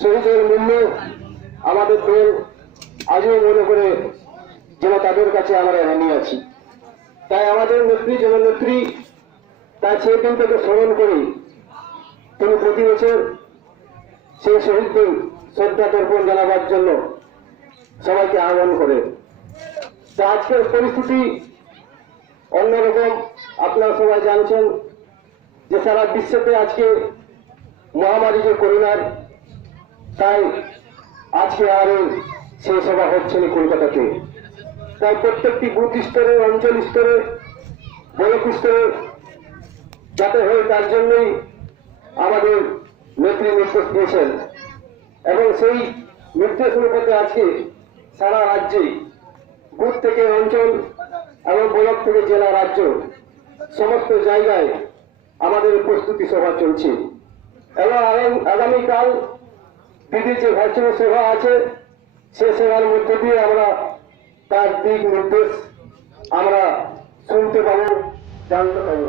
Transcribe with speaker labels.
Speaker 1: শহীদের মূল্য আমাদের দল আজও মনে করে যেন তাদের কাছে আমরা ঋণী আছি। তাই আমাদের নেত্রী জননেত্রী তার সেদিন তাকে স্মরণ করে তিনি প্রতি বছর সেই শহীদদের শ্রদ্ধা তর্পণ জানাবার জন্য সবাইকে আহ্বান করে। তা আজকের পরিস্থিতি অন্যরকম, আপনারা সবাই জানছেন যে সারা বিশ্বতে আজকে মহামারী যে করোনার তাই আজকে আর সেই সভা হচ্ছে না কলকাতাতে। তাই প্রত্যেকটি বুথ স্তরে, অঞ্চল স্তরে, ব্লক স্তরে যাতে হয় তার জন্যই আমাদের নেত্রী নির্দেশ দিয়েছেন। এবং সেই নির্দেশ অনুপাতে আজকে সারা রাজ্যে বুথ থেকে অঞ্চল এবং ব্লক থেকে জেলা, রাজ্য সমস্ত জায়গায় আমাদের প্রস্তুতি সভা চলছে। এবং আগামীকাল দিদির যে ভার্চুয়াল সেবা আছে। সে সেবার মধ্যে দিয়ে আমরা তার দিক নির্দেশ আমরা শুনতে পাবো, জানতে পাবো।